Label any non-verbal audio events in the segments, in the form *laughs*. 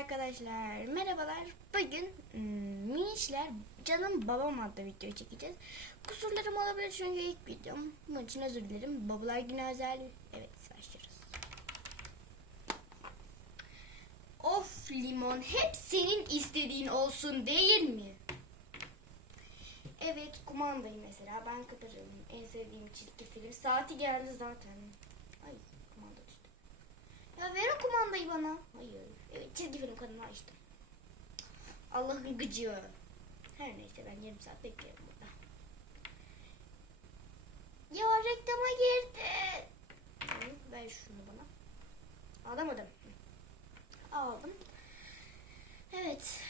arkadaşlar. Merhabalar. Bugün hmm, minişler canım babam adlı video çekeceğiz. Kusurlarım olabilir çünkü ilk videom. Bunun için özür dilerim. Babalar günü özel. Evet başlıyoruz. Of limon hep senin istediğin olsun değil mi? Evet kumandayı mesela ben kapatırım. En sevdiğim çizgi film. Saati geldi zaten. Ay. Ya ver o kumandayı bana. Hayır. Evet çizgi film kanalı açtım. Allah'ın gıcığı. Her neyse ben yarım saat beklerim burada. Ya reklama girdi. Ver şunu bana. Alamadım. Aldım. Evet.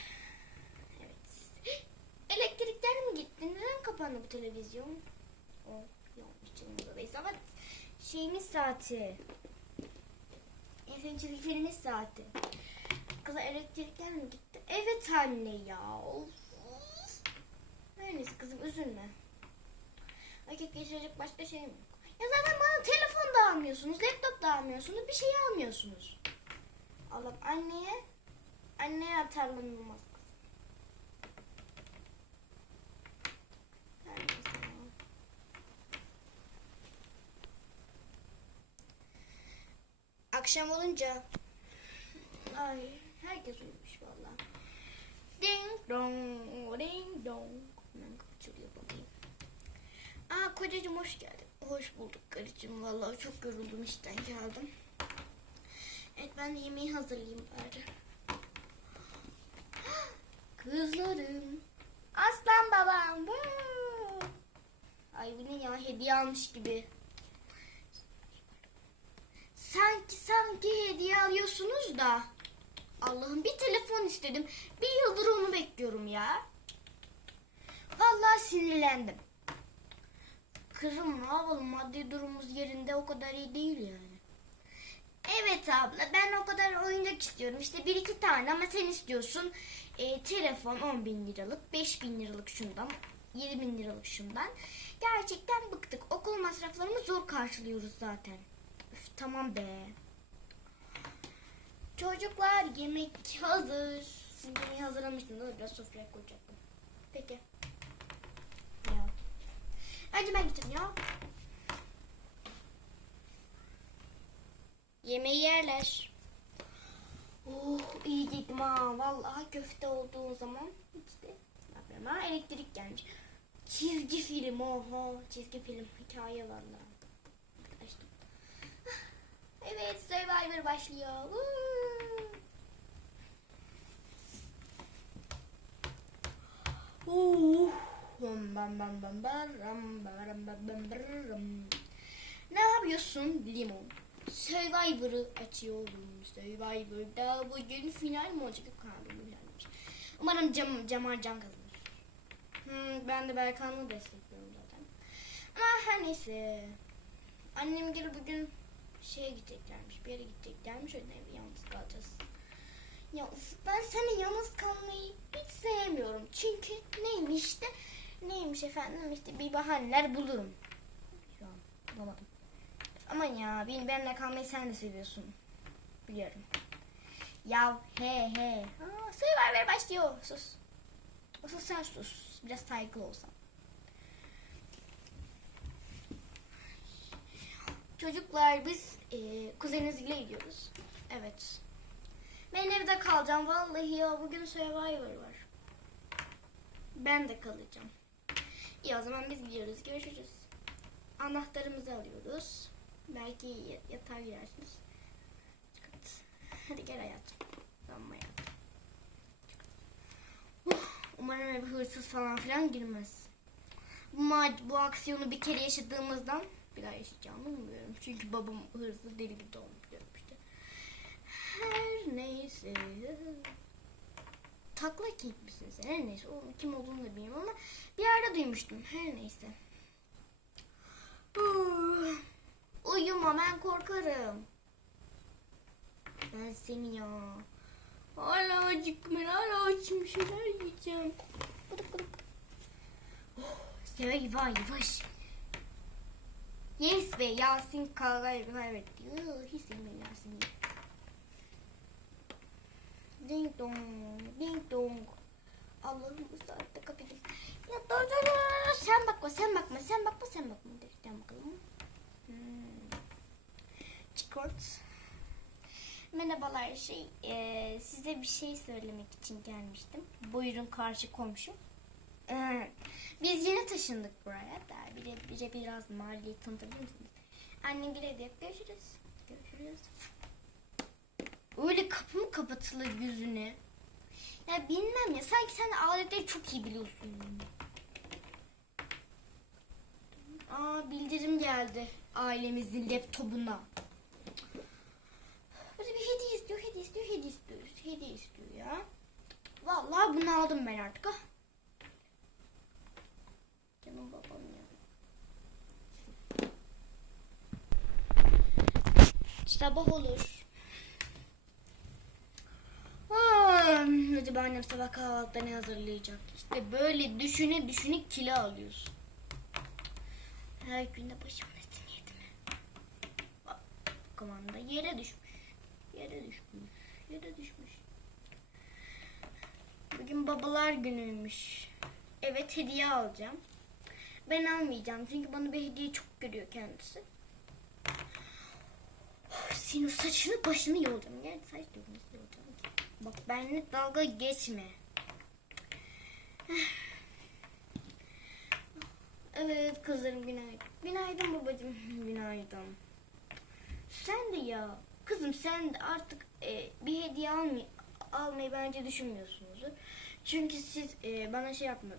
Evet. *gasps* Elektrikler mi gitti? Neden kapandı bu televizyon? O yanlış canım odadayız ama şeyimiz saati. En sevdiğim çizgi filmin saati. Kıza elektrikler mi gitti? Evet anne ya. Of. Neyse kızım üzülme. Vakit geçirecek başka şey mi? Ya zaten bana telefon da almıyorsunuz, laptop da almıyorsunuz, bir şey almıyorsunuz. Allah'ım anneye, anneye atarlanılmaz kız. Her neyse ya. Akşam olunca ay herkes uyumuş valla. Ding dong, ding dong. Hemen kapı çalıyor bakayım. Aa kocacığım hoş geldin. Hoş bulduk karıcığım. Vallahi çok yoruldum işten geldim. Evet ben de yemeği hazırlayayım bari. Kızlarım. Aslan babam. Ay bu ne ya hediye almış gibi. Sanki sanki hediye alıyorsunuz da. Allah'ım bir telefon istedim. Bir yıldır onu bekliyorum ya. Vallahi sinirlendim. Kızım ne yapalım maddi durumumuz yerinde o kadar iyi değil yani. Evet abla ben o kadar oyuncak istiyorum. İşte bir iki tane ama sen istiyorsun. e, telefon 10 bin liralık, 5 bin liralık şundan, 7 bin liralık şundan. Gerçekten bıktık. Okul masraflarımı zor karşılıyoruz zaten. Tamam be. Çocuklar yemek hazır. Yemeği hazırlamıştım da biraz sofraya koyacaktım. Peki. Ya. Hadi ben gideceğim ya. Yemeği yerler. Oh iyi gittim ha. Vallahi köfte olduğu zaman işte. Yapıyorum ha elektrik gelmiş. Çizgi film oho. Çizgi film hikaye valla. Bam bam bam. Ne yapıyorsun limon? Survivor'ı açıyorum. Survivor'da bugün final mi olacak? Yok abi. Umarım Cem, Cemal Can kazanır. Hmm, ben de Berkan'ı destekliyorum zaten. Ama her neyse. Annem geri bugün şeye gideceklermiş. Bir yere gideceklermiş. Öyle evi yalnız kalacağız. Ya ben seni yalnız kalmayı hiç sevmiyorum. Çünkü neymiş de neymiş efendim işte bir bahaneler bulurum. Şu an bulamadım. Aman ya benim benimle kalmayı sen de seviyorsun. Biliyorum. Ya he he. Aa, Survivor başlıyor. Sus. Asıl sen sus. Biraz saygılı olsan. Çocuklar biz e, kuzeninizle gidiyoruz. Evet. Ben evde kalacağım. Vallahi ya bugün Survivor var. Ben de kalacağım. İyi o zaman biz gidiyoruz. Görüşürüz. Anahtarımızı alıyoruz. Belki yatağa girersiniz. Hadi gel hayatım. Tamam hayatım. Uh, umarım eve hırsız falan filan girmez. Bu, bu aksiyonu bir kere yaşadığımızdan bir daha yaşayacağımı bilmiyorum. Çünkü babam hırsız deli gibi olmuş işte. Her neyse. Takla King misin sen? Her neyse. O kim olduğunu da bilmiyorum ama bir yerde duymuştum. Her neyse. Uyuma ben korkarım. Ben seni ya. Hala acıktım ben hala açım şeyler yiyeceğim. Gıdık gıdık. Oh, Sevey vay yavaş. Be Yasin kavga kaybetti. Hiç sevmiyorum Yasin'i. Ding dong, ding dong. Allah'ım bu saatte kapıyı. Ya dur dur. Sen bakma, sen bakma, sen bakma, sen bakma. Defter bakalım. Hmm. Çikort. Merhabalar şey, eee, size bir şey söylemek için gelmiştim. Buyurun karşı komşum. Ee, Biz yeni taşındık buraya da bire, bire biraz mahalleyi tanıtabilir misiniz? Annem bir evde yok. Görüşürüz. Görüşürüz. Öyle kapı mı kapatılır yüzüne? Ya bilmem ya. Sanki sen aletleri çok iyi biliyorsun. Aa bildirim geldi ailemizin laptopuna. Burada bir hediye istiyor, hediye istiyor, hediye istiyor, hediye istiyor ya. Vallahi bunu aldım ben artık. Ah. Canım babam ya. Sabah olur. Aa, acaba annem sabah kahvaltıda ne hazırlayacak? İşte böyle düşüne düşüne kilo alıyorsun. Her gün de başımın etini yedim. Bak, Kumanda yere düşmüş. Yere düşmüş. Yere düşmüş. Bugün babalar günüymüş. Evet hediye alacağım. Ben almayacağım çünkü bana bir hediye çok görüyor kendisi. Senin saçını başını yolacağım. Yani saç nasıl yolacağım? Bak benimle dalga geçme. Evet kızlarım günaydın. Günaydın babacığım. *laughs* Günaydın. Sen de ya. Kızım sen de artık e, bir hediye almay almayı bence düşünmüyorsunuzdur. Çünkü siz e, bana şey yapma.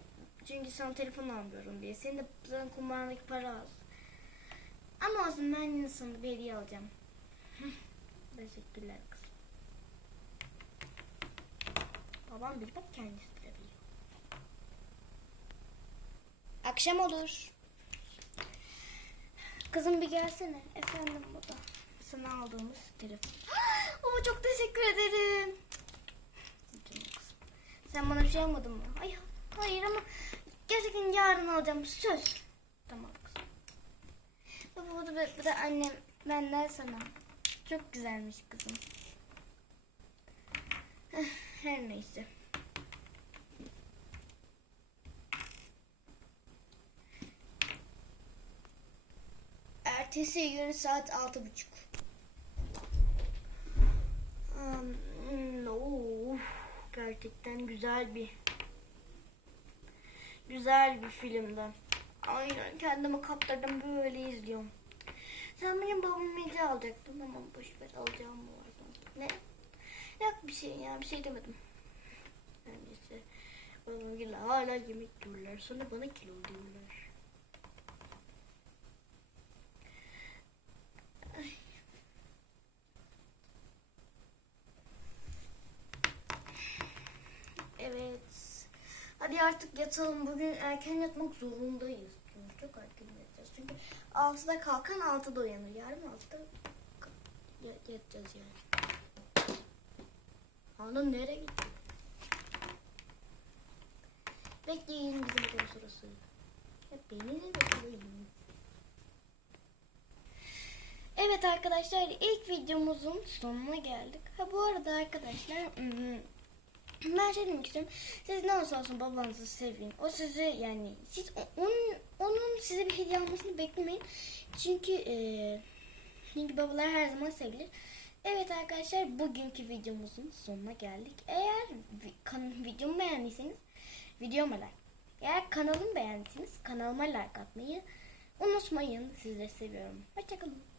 Çünkü sana telefon almıyorum diye. Senin de zaten kumbandaki para az. Ama olsun ben yine sana bir hediye alacağım. Teşekkürler kızım. Babam bir bak kendisi de biliyor. Akşam olur. Kızım bir gelsene. Efendim baba. Sana aldığımız telefon. *gasps* Baba çok teşekkür ederim. Sen bana bir şey almadın mı? Ay, hayır ama gerçekten yarın alacağım. Söz. Tamam kızım. Baba bu da, bu da annem benden sana. Çok güzelmiş kızım. Her neyse. Ertesi gün saat altı buçuk. Um, oh, gerçekten güzel bir güzel bir filmdi. Aynen kendimi kaptırdım böyle izliyorum. Sen benim babamı hediye alacaktın ama boş ver alacağım var sanki. Ne? Yok bir şey ya bir şey demedim. Her neyse. Babam gel hala yemek diyorlar. Sonra bana kilo diyorlar. Evet. Hadi artık yatalım. Bugün erken yatmak zorundayız. Çünkü çok erken yatacağız. Çünkü 6'da kalkan 6'da uyanır. Yarın 6'da ka- ya- yatacağız yani. Hanım nereye gitti? Bekleyin bizim okul sırası. Ya beni de bekleyin. Evet arkadaşlar ilk videomuzun sonuna geldik. Ha bu arada arkadaşlar ım, ben şey demek istiyorum. Siz ne olursa olsun babanızı sevin. O sizi yani siz onun, onun size bir hediye almasını beklemeyin. Çünkü eee çünkü babalar her zaman sevilir. Evet arkadaşlar bugünkü videomuzun sonuna geldik. Eğer kan- videomu beğendiyseniz videoma like. Eğer kanalımı beğendiyseniz kanalıma like atmayı unutmayın. Sizleri seviyorum. Hoşçakalın.